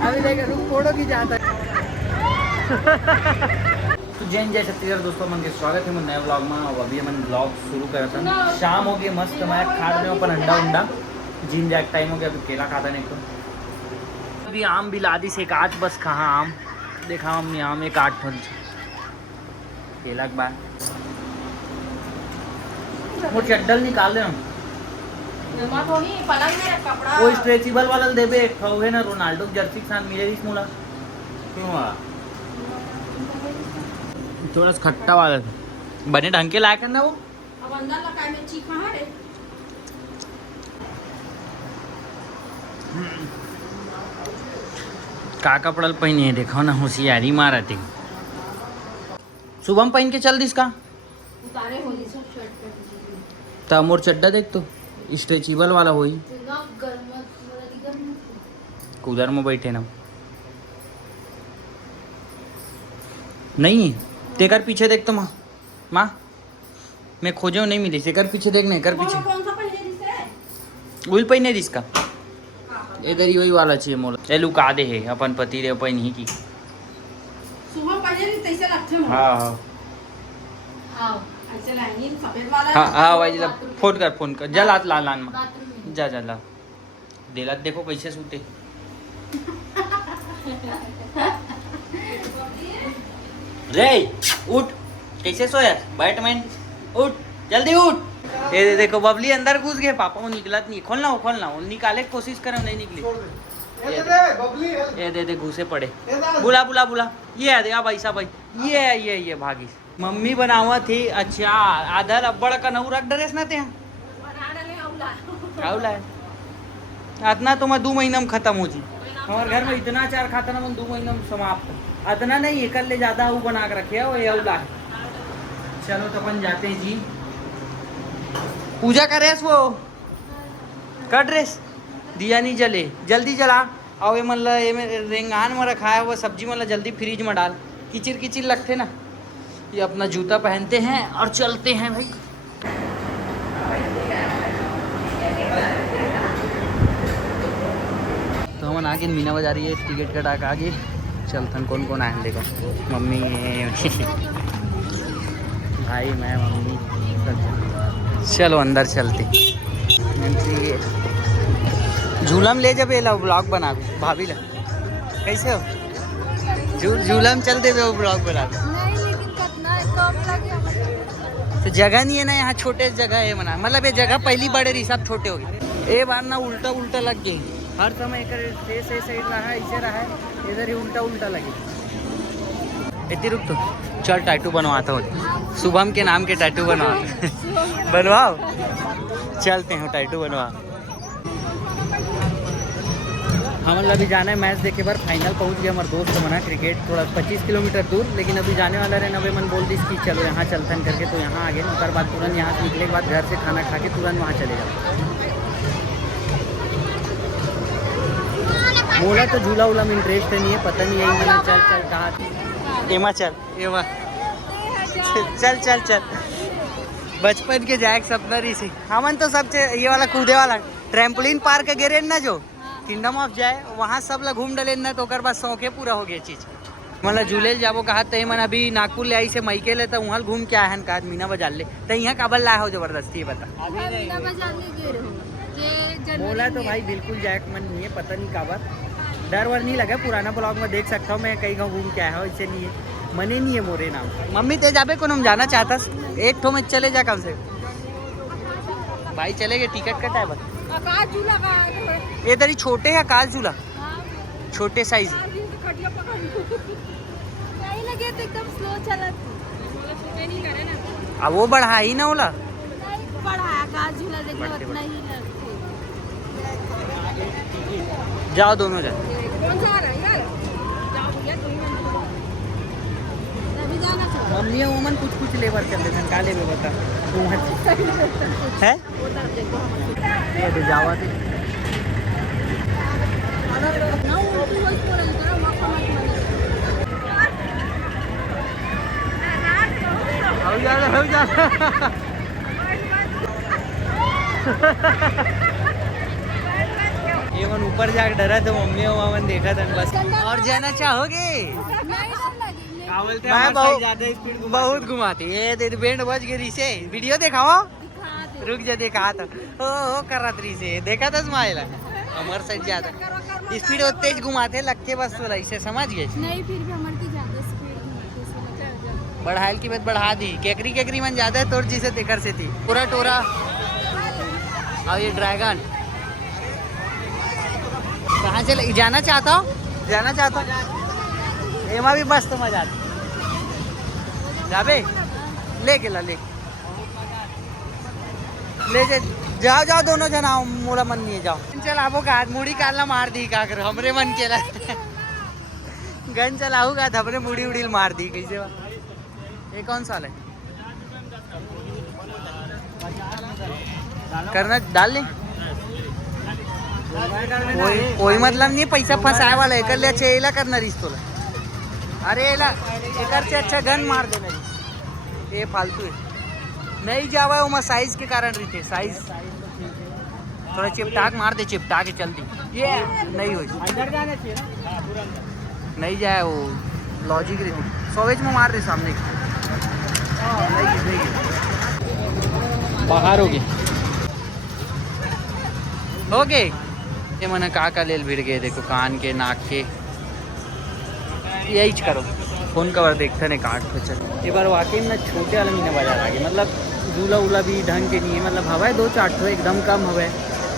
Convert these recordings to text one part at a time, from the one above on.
अभी देख फोटो की जाता है। जैन जय छत्तीसगढ़ दोस्तों, मन के स्वागत है नए ब्लॉग में। और अभी मन ब्लॉग शुरू करा था, शाम हो गई मस्त। मैं खा रहे अपन अंडा उंडा, जिम जैक टाइम हो गया। अभी केला खाता नहीं तो अभी आम भी ला दी से एक आठ, बस कहाँ आम देखा हमने, आम एक आठ फल केला के बाद वो चड्डल निकाल दे हम। वो स्ट्रेचेबल वाला देबे एक ठो है ना, रोनाल्डो जर्सी के साथ मिले इस मुला क्यों आ थोड़ा सा खट्टा वाला बने ढंग के लायक है ना वो। अब अंदर लगा में चीखा है का कपड़ा पहने है देखो ना, होशियारी मारा थी। सुबह पहन के चल दिस का उतारे होली सब शर्ट पे ता मोर चड्डा देख तो स्ट्रेचेबल वाला होई। कूलर में बैठे ना नहीं तेकर पीछे देख तो माँ माँ मैं खोजे नहीं मिली। तेकर पीछे देख नहीं कर पीछे कौन सा पहले दिसे उल पहने जिसका इधर ही वही वाला चाहिए मोला। ए लुका दे है अपन पति देव पहन ही की सुबह पहले नहीं तैसे लगते हो। हाँ हाँ आओ ऐसे लाइन सफेद वाला हाँ हाँ भाई फोन कर जल हाथ ला लान में जा जा ला देलत देखो कैसे सूते। रे उठ कैसे सोया बैटमैन उठ जल्दी उठ। ये देखो बबली अंदर घुस गए, पापा वो निकलत नहीं। खोलना वो निकाले की कोशिश करे नहीं निकली। ये दे घुसे पड़े। बुला ये आ गया भाई साहब भाई ये भागी मम्मी बनावा थी। अच्छा आधा रबड़ का नऊ रख ड्रेस ना थे आउला इतना तो मैं 2 महीना में खत्म हो जी। हमारे घर में इतना अचार खाता ना मैं 2 महीना में समाप्त। इतना नहीं एक ले ज्यादा वो बना के रखे वो अउला है। चलो तो अपन जाते हैं जी पूजा का रेस वो कर ड्रेस दिया नहीं जले जल्दी जला। और ये मतलब ये रेंगान में रखा है वो सब्जी मतलब जल्दी फ्रिज में डाल किचिर लगते ना। ये अपना जूता पहनते हैं और चलते हैं भाई। तो हम आगे मीना बाजारी है टिकट कटा के आगे चलते। कौन आए देखो मम्मी भाई मैं मम्मी चलो अंदर चलते। झूलम ले जब ला ब्लॉग बना भाभी ला कैसे हो झूलम चल दे ब्लॉग बना तो जगह नहीं है ना यहाँ, छोटे जगह है मना मतलब ये जगह पहली बड़े रही सब छोटे हो गए। ये बार ना उल्टा लग गई हर समय एक साइड रहा है ऐसे रहा है इधर ही उल्टा लगे। इतनी रुक तो चल टैटू बनवाता हूँ शुभम के नाम के टैटू बनवाओ चलते हैं टैटू बनवा। हमारा अभी जाना है मैच देखे बार फाइनल पहुंच गया। हमारे दोस्त मना क्रिकेट थोड़ा 25 किलोमीटर दूर, लेकिन अभी जाने वाला रहे नबे मन बोल दी कि चलो यहाँ चलते हैं करके। तो यहाँ आ गए उसके बाद तुरंत यहाँ से निकले के बाद घर से खाना खा के तुरंत वहाँ चले जाओ। बोला तो झूला उला में इंटरेस्ट नहीं है, पता नहीं यही मैंने चल कहा एमा चल चल बचपन के जाए सपना रही से हमन तो सब ये वाला कूदे वाला ट्रैम्पोलिन पार्क गिरे ना जो किंगडम ऑफ जाए वहाँ सब लोग घूम डले ना तो बाद शौके पूरा हो गया चीज। मतलब झूले जाबो कहा तो मन अभी नागपुर ले आई से मैके ले तो वहाँ घूम के आया है कहा मीना बाजार ले तो यहाँ काबल लाया हो जबरदस्ती बता। बोला तो भाई बिल्कुल जाए मन नहीं है, पता नहीं काबर डर वर नहीं लगा। पुराना ब्लॉग में देख सकता हूँ मैं कई गाँव घूम के आया हूँ, इससे नहीं है मने नहीं है मोरे नाम। मम्मी ते जाबे को हम जाना चाहता एक ठो में चले जा कम से भाई चले गए टिकट कटा है बस। इधर ही छोटे है आकाश झूला छोटे साइज अब वो बढ़ा ही ना ओला जाओ दोनों जाओ। मम्मी वमन कुछ लेबर चल रहे का ले बता है ये जावा थी हो जा ये मन ऊपर जाके डरा तो मम्मी वहाँ मन देखा था बस। और जाना चाहोगे? मैं बहुत घुमाती ये तेरी बैंड बज गई से वीडियो दिखाओ। रुक जा देखा तो ओ कर रहा तरी से देखा था स्माइल हमारे साइड ज्यादा स्पीड तेज घुमाते लग के बस वाला इसे समझ गए नहीं फिर भी हमारे की ज्यादा स्पीड घुमाते बढ़ाइल की बात बढ़ा दी केकरी केकरी मन ज्यादा है तोड़ जिसे तेकर से थी पूरा टोरा। और ये ड्रैगन कहाँ चले जाना चाहता हूँ एमा भी मस्त मजा आती जाबे लेके ला ले जाओ दोनों जना मोला मन नहीं है जाओ चल आपो का हाथ मुड़ी कालना मार दी का कर हमरे मन के ला गन चलाऊ का हमरे मुड़ी उड़ी मार दी कैसे बा ये कौन सा है करना डाल ले कोई मतलब नहीं पैसा फंसाए वाला है कर ले अच्छा एला करना रिश्तो ला अरे एला एकर से अच्छा गन मार देना ये फालतू है नहीं जावा वो साइज के कारण रहते साइज थोड़ा चिपटाक मार दे चिपटा के चल दी ये नहीं हो नहीं जाए वो लॉजिक रहती सौवेज में मार दे सामने बाहर हो गए ये मैंने का लेल भिड़ गए देखो कान के नाक के यही करो फोन कवर देखते नहीं काट पे चल ये बार वाकई में छोटे वाला मीना बाजार आ गए मतलब झूला उला भी ढंग के नहीं है मतलब हवा है 2-4 ठो एकदम कम हवा है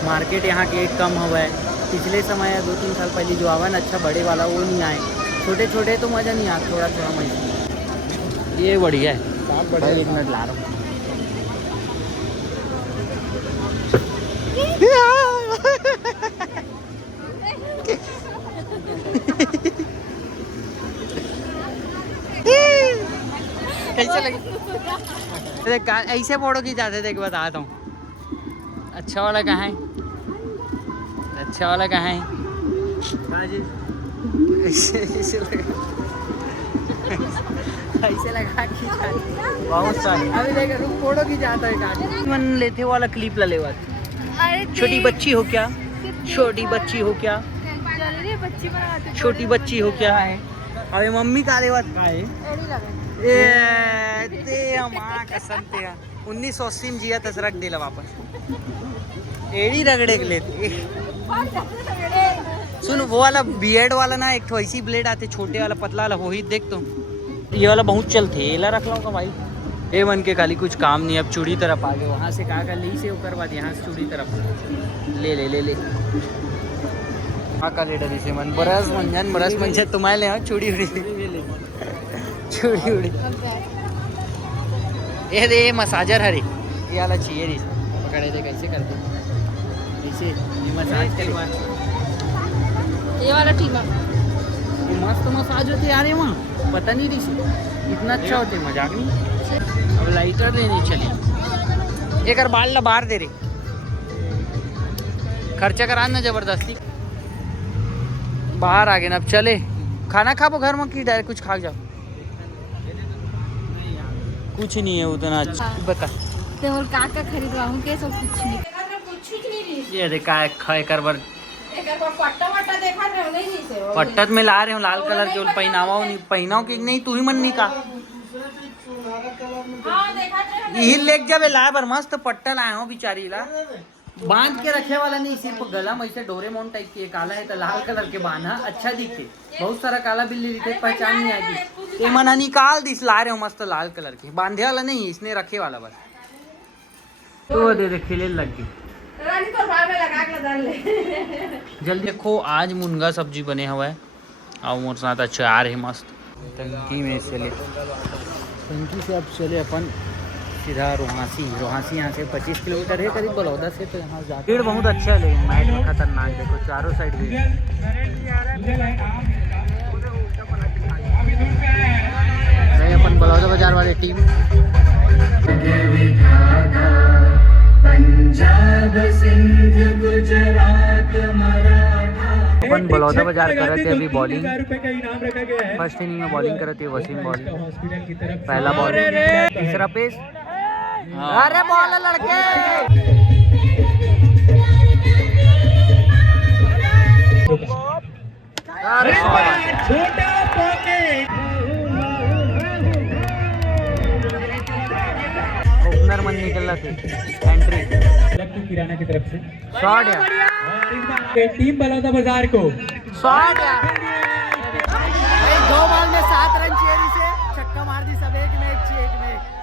मार्केट यहाँ के एक कम हवा है पिछले समय 2-3 साल पहले जो आवा ना अच्छा बड़े वाला वो नहीं आए छोटे छोटे तो मज़ा नहीं आता थोड़ा मजा ये बढ़िया है बड़ा 1 मिनट ला रहा हूँ कैसे लगे ऐसे फोटो खींचाते थे बताता हूँ अच्छा वाला कहाँ है अच्छा वाला कहाँ है ऐसे लगा खींचा बहुत सारे अभी देख फोटो खींचाता है मन लेते वाला क्लिप ला लेवा छोटी बच्ची हो क्या छोटी बच्ची हो क्या छोटी बच्ची हो क्या है अरे मम्मी का लेवा ते माँ कसम ते 1980 में जिया तस रख दिला वापस एड़ी रगड़े के लेते सुन वो वाला बियर्ड वाला ना एक तो ऐसी ब्लेड आते छोटे वाला पतला वाला वो ही देख तो ये वाला बहुत चलते एला रख लाऊंगा भाई ए मन के खाली कुछ काम नहीं अब चूड़ी तरफ आ गए वहाँ से कहा ली से ऊपर बाद यहाँ से चूड़ी तरफ ले हाँ का लेटर इसे मन बरस मंजन तुम्हारे ले चूड़ी उड़ी चूड़ी उड़ी ये मसाजर हरे ये वाला चाहिए री पकड़े थे कैसे करते ऐसे ये मसाज करवा ये वाला ठीक है ये मस्त मसाज होते यार वहाँ पता नहीं रही इतना अच्छा होते मजाक नहीं अब लाइटर देनी चली एक बाल ला बाहर दे रहे खर्चा करा ना जबरदस्ती बाहर आ गए ना अब चले खाना खा घर में की डायरेक्ट कुछ खा जाओ कुछ नहीं है उतना अच्छा बता तो और का खरीदवाऊं के सब कुछ नहीं ये देखा है करबर पट्टा देखा नहीं से पट्टत में ला रहे हूँ लाल कलर के पहनाओ कि नहीं तू ही मन नहीं का यही लेक जब ला बर मस्त पट्टा लाए हो बिचारी ला बांध के रखे वाला नहीं सिर्फ गला में ऐसे डोरेमोन टाइप की काला है तो लाल कलर के बांधा अच्छा दिखते बहुत सारा काला बिल्ली दिखते पहचान नहीं आती ये मना निकाल दिस ला रहे हो मस्त लाल कलर के बांधे वाला नहीं इसने रखे वाला बस तो दे खेले लग गई जल्दी देखो आज मुनगा सब्जी बने हुआ है और मोर साथ अचार है मस्त टंकी में चले टंकी से अब चले अपन सीधा रोहासी यहाँ से 25 किलोमीटर है करीब बलौदा से तो यहाँ जा पेड़ बहुत अच्छा है लेकिन नाइट में खतरनाक देखो चारों साइड भी अपन बलौदा बाजार वाले टीम पंजाब सिंध गुजरात मराठा अपन बलौदा बाजार कर रहे थे अभी बॉलिंग फर्स्ट इनिंग में बॉलिंग कर रहे थे वसीम बॉलिंग पहला बॉल तीसरा पेस अरे बॉल लड़के किराना की तरफ से। शॉट यार, और इस बार टीम बलौदा बाजार को शॉट यार। भाई 2 बॉल में 7 रन चेरी से छक्का मार दी सब,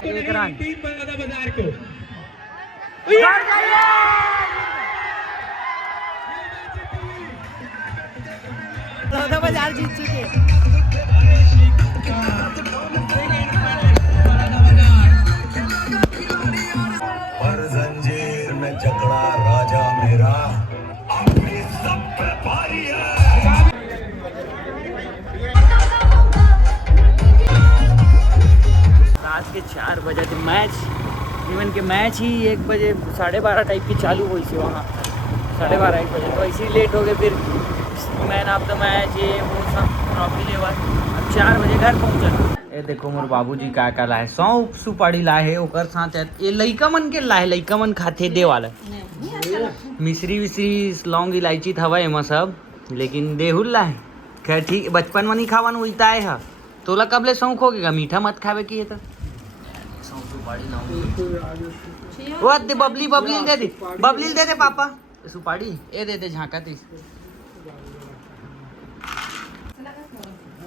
एक रन। टीम बलौदा बाजार को बलौदा बाजार जीत चुके। पर जंजीर में जकड़ा राजा मेरा अपनी सब पे भारी है। रात के 4 बजे थे मैच, इवन के मैच ही 1 बजे 12:30 टाइप की चालू हुई थी वहाँ, 12:30 1 बजे, तो ऐसे ही लेट हो गए। फिर मैन ऑफ द मैच ये वो सब ट्रॉफी लेवल, अब 4 बजे घर पहुँचल। ये देखो मोर बाबूजी का लाए, सौंफ सुपारी लाए है, ओकर साथ ये लइका मन के लाए, लइका मन खाते दे वाला मिश्री विश्री लौंग इलायची थवा एमा सब, लेकिन देहुल लाए। खैर ठीक, बचपन में नहीं खावन उल्टा है। तोला कब ले शौक हो गया मीठा मत खावे की है तो सौंफ सुपारी लाऊं। वो दे बबली दे दे, बबली दे दे पापा सुपारी, ये दे दे झांका तीस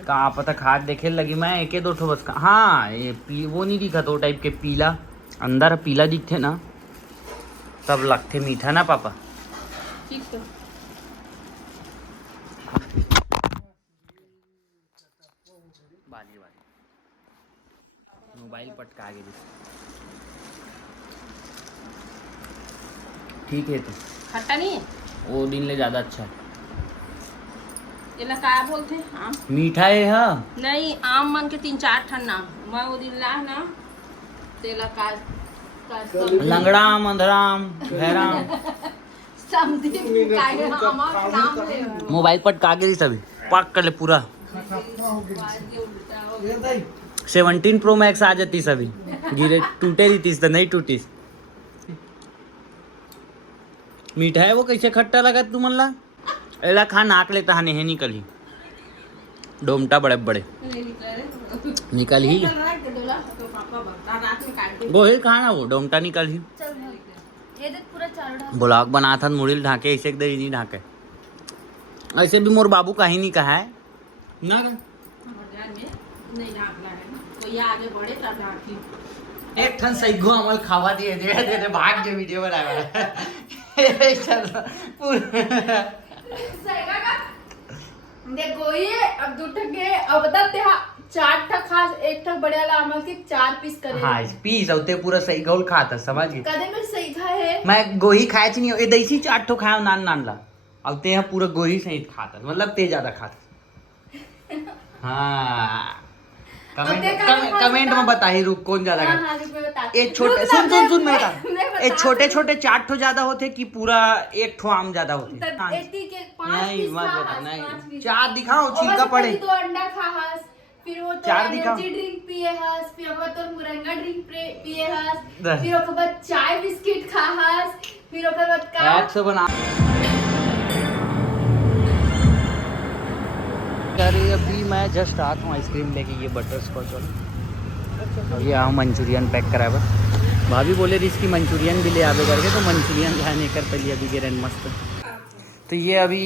कहाँ पता खाद देखे लगी मैं एक दो ठो बस। हाँ ये वो नहीं दिखा तो टाइप के पीला, अंदर पीला दिखते ना, तब लगते मीठा ना पापा। ठीक तो बाली मोबाइल पटका गई ठीक है तो खट्टा नहीं है वो दिन ले ज्यादा अच्छा है। ये ला का बोलते आम मीठा है हाँ नहीं, आम मन के 3-4 ठन नाम मैं वो दिन ला ना तेला का लंगड़ाम अंधराम भैराम समझी काहे हमार नाम ले मोबाइल पटका गई सभी पाक कर ले पूरा। 17 प्रो मैक्स आ जाती सभी, गिरे टूटे रहती तो नहीं टूटी। मीठा है वो, कैसे खट्टा लगा तू मन ला? एला खा नाक लेता हने है निकल ही डोमटा बड़े बड़े निकल ही गोहिल खाना वो डोमटा निकल ही ब्लॉग बना था मुड़िल ढाके ऐसे एकदम नहीं ढाके। ऐसे भी मोर बाबू का ही नहीं कहा है ना नहीं ढाकना है तो ये आगे बढ़े तब ढाकी। एक ठन सही गो अमल खावा दिए दे भाग के वीडियो बनाया चल देखो ये अब 2 ठक के अब बताते हाँ 4 ठक खास 1 ठक बड़े वाला अमल के 4 पीस करे। हाँ पीस औते पूरा सही गोल खाता समझ गए। कदे में सही खाए है मैं गोही खाया नहीं ये देसी 4 ठो खाया नान नान ला औते यहाँ पूरा गोही सहित खाता मतलब ते ज्यादा खाता। हाँ कमेंट में बता ही रुक कौन ज्यादा हाँ, खाता। हाँ, रुक मैं बताती एक छोटे रुक सुन ना, सुन सुन मैं मैं बता एक छोटे छोटे 4 ठो ज्यादा होते कि पूरा 1 ठो आम ज्यादा होते। हाँ। एती के 5 नहीं पीस मत बता खास, नहीं 5 पीस। 4 दिखाओ और छिलका बस पड़े 2 अंडा खास, फिर वो तो 4 दिखाओ। एनर्जी ड्रिंक पिए हस, फिर ओकर बाद तो मुरंगा ड्रिंक पिए हस, दे। फिर ओकर बाद चाय बिस्किट खा हस, फिर ओकर बाद का 100 बना अरे अभी मैं जस्ट आता हूँ आइसक्रीम लेके ये बटर स्कॉच वाला और ये आओ मंचूरियन पैक करा बस। भाभी बोले रही इसकी मंचूरियन भी ले आवे करके तो मंचूरियन लाने कर पहले अभी गिरन मस्त। तो ये अभी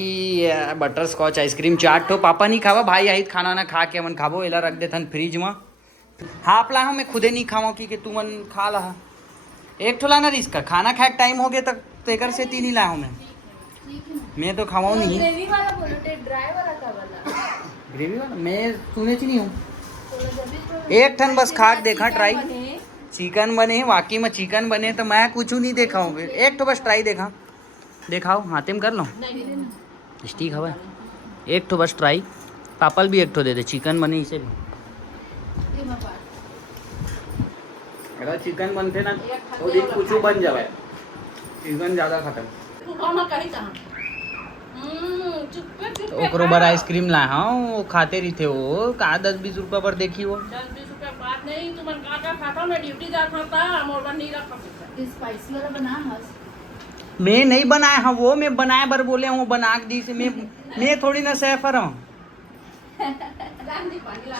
बटर स्कॉच आइसक्रीम 4 ठो पापा नहीं खावा भाई आई खाना ना खा के मन खाबो एला रख देथन फ्रिज में। हाफ ला हूँ मैं खुदे नहीं खावा कि तू मन खा ला 1 ठो लाना रिस्क खाना खाए टाइम हो गया तक तेकर से 3 ही ला हूँ मैं तो खावाऊँ नहीं ग्रेवी वाला बोलो टे ड्राई वाला का वाला ग्रेवी वाला मैं सुने नहीं हूँ। 1 ठन बस खा के देखा ट्राई चिकन बने वाकई में चिकन बने तो मैं कुछ नहीं देखा हूँ 1 ठो बस ट्राई देखा देखाओ हाथे में कर लो स्टिक हवा 1 ठो बस ट्राई पापल भी 1 ठो दे दे चिकन बने इसे भी अगर चिकन बनते ना वो दिन कुछ बन जाए चिकन ज़्यादा खत्म ओकरो बार आइसक्रीम ला हाँ वो खाते रही थे वो कहा 10-20 रुपये पर देखी वो 10-20 रुपए बात नहीं तुम का खाता मैं ड्यूटी जा खाता मोर बन नहीं रखा स्पाइसी वाला बना हस मैं नहीं बनाया हाँ वो मैं बनाए बर बोले हूँ बना के दी से मैं थोड़ी ना सैफर हूँ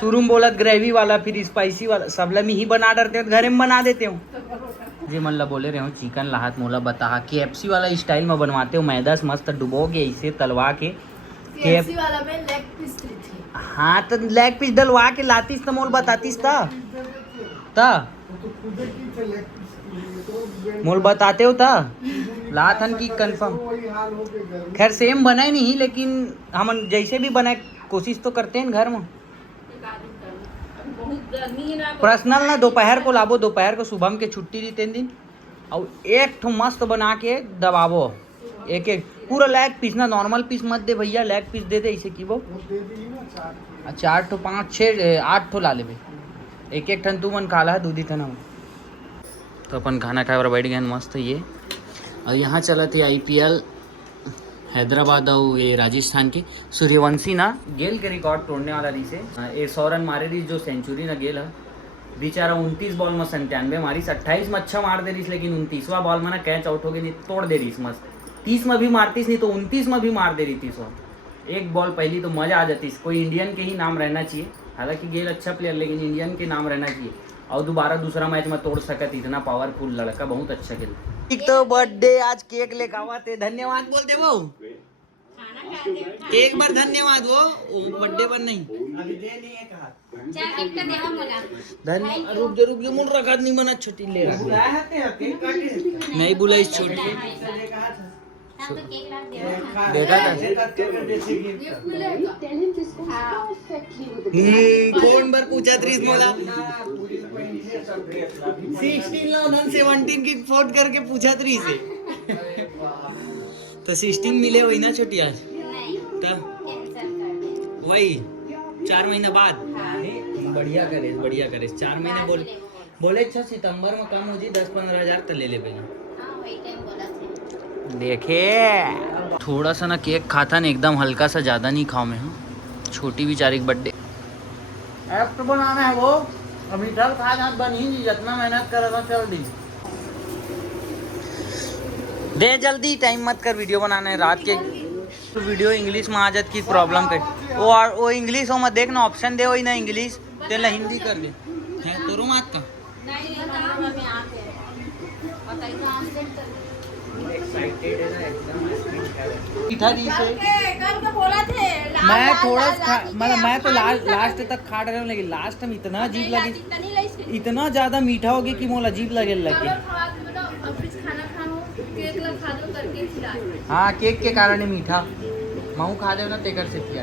शुरू में बोला ग्रेवी वाला फिर स्पाइसी वाला सबला में ही बना डरते हो घरे में बना देते हूँ जी मतलब बोले रहे हो चिकन लाहत मोला बता KFC वाला स्टाइल में बनवाते हो मैदा से मस्त डुबो के इसे तलवा के KFC वाला में लेग पीस ली थी। हाँ तो लेग पीस डलवा के लातीस तो मोल बतातीस ता मोल बताते हो ता लाथन की कंफर्म। खैर सेम बनाए नहीं लेकिन हम जैसे भी बनाए कोशिश तो करते हैं घर में। बहुत गर्मी है ना पर्सनल ना दोपहर को लाबो, दोपहर को सुबह के छुट्टी रही 3 दिन और एक ठो मस्त बना के दबावो एक एक पूरा लेग पीस ना नॉर्मल पीस मत दे भैया, लेग पीस दे दे इसे की वो 4 ठो 5 6 8 ठो ला ले भाई एक एक ठन तू मन खाला दूधी ठन। तो अपन खाना खाए और बैठ गए मस्त ये। और यहाँ चला थे IPL हैदराबाद और ये राजस्थान की सूर्यवंशी ना गेल के रिकॉर्ड तोड़ने वाला रही से 100 रन मारे रही जो सेंचुरी ना गेल है बेचारा 29 बॉल में 97 मारी 28 में अच्छा मार दे रही लेकिन 29वां बॉल में ना कैच आउट हो गई नहीं तोड़ दे रही मस्त 30 में भी मारतीस नहीं तो 29 में भी मार दे रही 30 एक बॉल पहली तो मजा आ जाती कोई इंडियन के ही नाम रहना चाहिए। हालांकि गेल अच्छा प्लेयर लेकिन इंडियन के नाम रहना चाहिए और दोबारा दूसरा मैच में तोड़ सकत इतना पावरफुल लड़का बहुत अच्छा खेल। एक तो बर्थडे आज केक लेके आवा थे धन्यवाद बोल दे वो एक बार धन्यवाद वो बर्थडे पर नहीं धन्यवाद रुक जो मुल रखा नहीं बना छुट्टी ले रहा नहीं बुला इस छोटी देखा था कौन बार पूछा त्रीस मोला 16 ला 17 की फोट करके पूछा 3 से तो 16 मिले वही ना छोटी आज वही 4 महीना बाद बढ़िया करे 4 महीने बोले अच्छा सितंबर में कम हो जी 10-15 हजार तो ले ले पहले देखे थोड़ा सा ना केक खाता ना एकदम हल्का सा ज़्यादा नहीं खाओ मैं छोटी बेचारी बर्थडे ऐप तो बनाना है वो अभी डर खा जात बनी जितना मेहनत कर रहा चल दी दे जल्दी टाइम मत कर वीडियो बनाना है रात के वीडियो इंग्लिश में आ जात की प्रॉब्लम कर वो इंग्लिश हो मत देखना ऑप्शन दे वही ना इंग्लिश तेला हिंदी कर ले तो रो मत का मैं थोड़ा मतलब मैं तो लास्ट तक खा रहा हूँ लेकिन लास्ट में इतना अजीब लगी इतना ज्यादा मीठा हो गया कि मोला अजीब लगे हाँ केक के कारण ही मीठा महू खा दे ना तेकर से किया